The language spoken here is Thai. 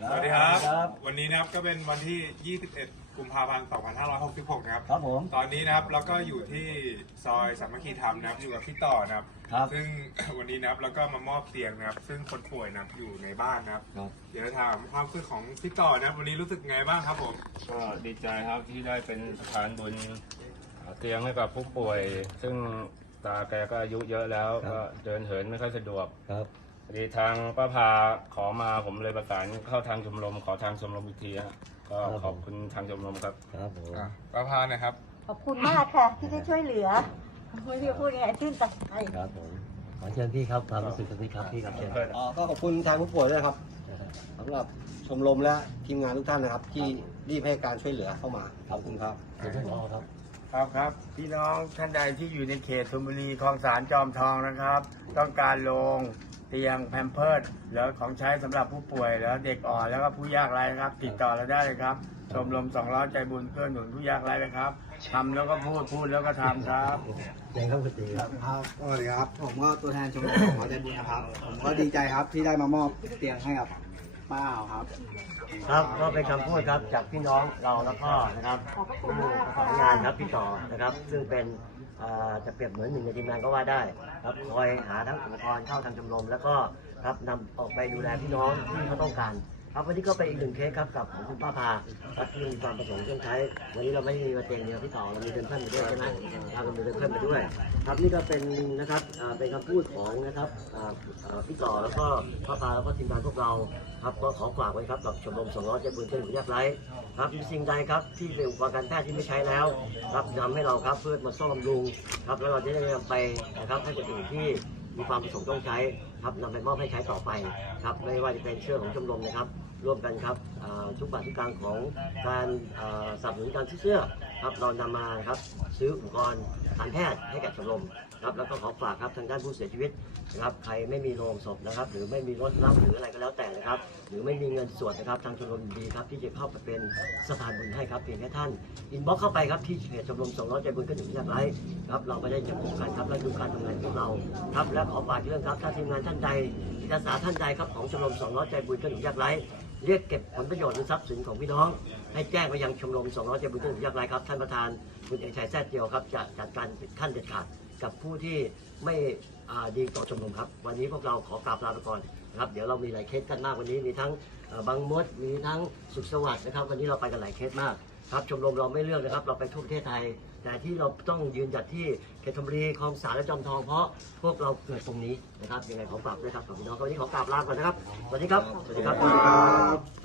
สวัสดีครับ ครับ วันนี้นะครับก็เป็นวันที่ 21 กุมภาพันธ์ 2566 นะครับ ครับผม ตอนนี้นะครับเราก็อยู่ที่ซอยสามัคคีธรรมนะครับอยู่กับพี่ต่อนะครับ ครับ ซึ่ง วันนี้นะครับเราก็มามอบเตียงนะครับ ซึ่งคนป่วยนะครับอยู่ในบ้านนะครับ ครับ เดี๋ยวจะถามความรู้สึกของพี่ต่อนะครับ วันนี้รู้สึกไงบ้างครับผม ก็ดีใจครับที่ได้เป็นสถานบุญเตียงให้กับผู้ป่วย ซึ่งตาแกก็อายุเยอะแล้ว ครับ ก็เดินเหินไม่ค่อยสะดวก ครับ พอดีทางป้าพาขอมาผมเลยประสานเข้าทางชมรมขอทางชมรมอีกทีฮะก็ขอบคุณทางชมรมครับ ครับผมอะป้าพานะครับ ขอบคุณมากค่ะ ที่ได้ช่วยเหลือไม่รู้จะพูดยังไงชื่นใจครับผมขอเชิญพี่ครับความรู้สึกตรงนี้ครับพี่ครับเชิญอ่าก็ขอบคุณทางผู้ป่วยด้วยครับสำหรับชมรมและทีมงานทุกท่านนะครับ ที่รีบให้การช่วยเหลือเข้ามาขอบคุณครับ เชิญท่านผอครับ ครับครับพี่น้องท่านใดที่อยู่ในเขตธนบุรีคลองสารจอมทองนะครับ ต้องการโรง เตียงแพมเพิร์ดหรือของใช้สำหรับผู้ป่วยแล้วเด็กอ่อนแล้วก็ผู้ยากไร้ครับ ติดต่อเราได้เลยครับ ชมรมสองล้อใจบุญเพื่อหนุนผู้ยากไร้นะครับทำแล้วก็พูดพูดแล้วก็ทำครับเชิญครับคุณตีครับครับสวัสดีครับ ผมก็ตัวแทนชมรมของหมอใจบุญนะครับ ผมก็ดีใจครับที่ได้มามอบเตียงให้กับ ป้าครับ ครับก็เป็นคำพูดครับจากพี่น้องเราแล้วก็นะครับผู้ประสานงานครับพี่ต่อนะครับ ซึ่งเป็นเอ่อจะเปรียบเหมือนหนึ่งในทีมงานก็ว่าได้ครับคอยหาทั้งอุปกรณ์เข้าทางชมรม แล้วก็ครับนำออกไปดูแลพี่น้องที่เขาต้องการ ครับวันนี้ก็เป็นอีกหนึ่งเคสครับกับของคุณป้าพาครับที่มีความประสงค์เครื่องใช้ วันนี้เราไม่ได้มีมาเตียงเดียวพี่ต่อเรามีเดินเพื่อนมาด้วยใช่ไหมเรามีเดินเพื่อนมาด้วย ครับนี่ก็เป็นนะครับอ่าเป็นคำพูดของนะครับอ่าอ่า แล้วก็ป้าพาแล้วก็ทีมงานพวกเราครับก็ขอฝากไว้ครับกับชมรมสองร้อยเจ็ดบุญเพื่อนผู้ยากไร้ครับมีสิ่งใดครับที่เป็นอุปกรณ์การแพทย์ที่ไม่ใช้แล้วครับนำให้เราครับเพื่อมาซ่อมบำรุงครับแล้วเราจะได้นำไปนะครับให้คนอื่นที่มีความประสงค์ต้องใช้ครับนำไปมอบให้ใช้ต่อไปครับไม่ว่าจะเป็นเชือกของชมรมนะครับ ร่วมกันครับอ่าทุกบาททุกกลางของการสนับสนุนการซื้อเสื้อครับเรานำมาครับซื้ออุปกรณ์ารแพทย์ให้กับชมรมครับแล้วก็ขอฝากครับทางด้านผู้เสียชีวิตนะครับใครไม่มีโรงศพนะครับ หรือไม่มีรถรับหรืออะไรก็แล้วแต่นะครับ หรือไม่มีเงินส่วนนะครับทางชมรมดีครับที่จะเข้าไปเป็นสะพานบุญให้ครับเพียงแค่ท่านอินบ็อกเข้าไปครับที่เพจชมรมสองร้อยใจบุญก็ถึงยากไร้ครับเราไม่ได้จะผูกกันครับและดูการทำงานของเราครับและขอฝากเรื่องครับถ้าทีมงานท่านใดจิตอาสาท่านใดครับของชมรมสองร้อยใจบุญก็ถึงยากไร้ เรียกเก็บผลประโยชน์หรือทรัพย์สินของพี่น้อง ให้แจ้งไปยังชมรมสองร้อยเจบุญก็ถึงยากไร้ครับ ท่านประธานคุณเอกชัยแท้เจียวครับจะจัดการขั้นเด็ดขาดกับผู้ที่ไม่ดีต่อชมรมครับ วันนี้พวกเราขอกราบลาไปก่อนนะครับเดี๋ยวเรามีหลายเคสกันมากวันนี้มีทั้งบางมดมีทั้งสุขสวัสดิ์นะครับ วันนี้เราไปกันหลายเคสมาก ครับชมรมเราไม่เลือกนะครับ เราไปทั่วประเทศไทย แต่ที่เราต้องยืนหยัดที่เขตธนบุรีคลองสารและจอมทองเพราะพวกเราเกิดตรงนี้นะครับยังไงขอฝากด้วยครับขอบคุณน้องวันนี้ขอกราบลาก่อนนะครับสวัสดีครับสวัสดีครับ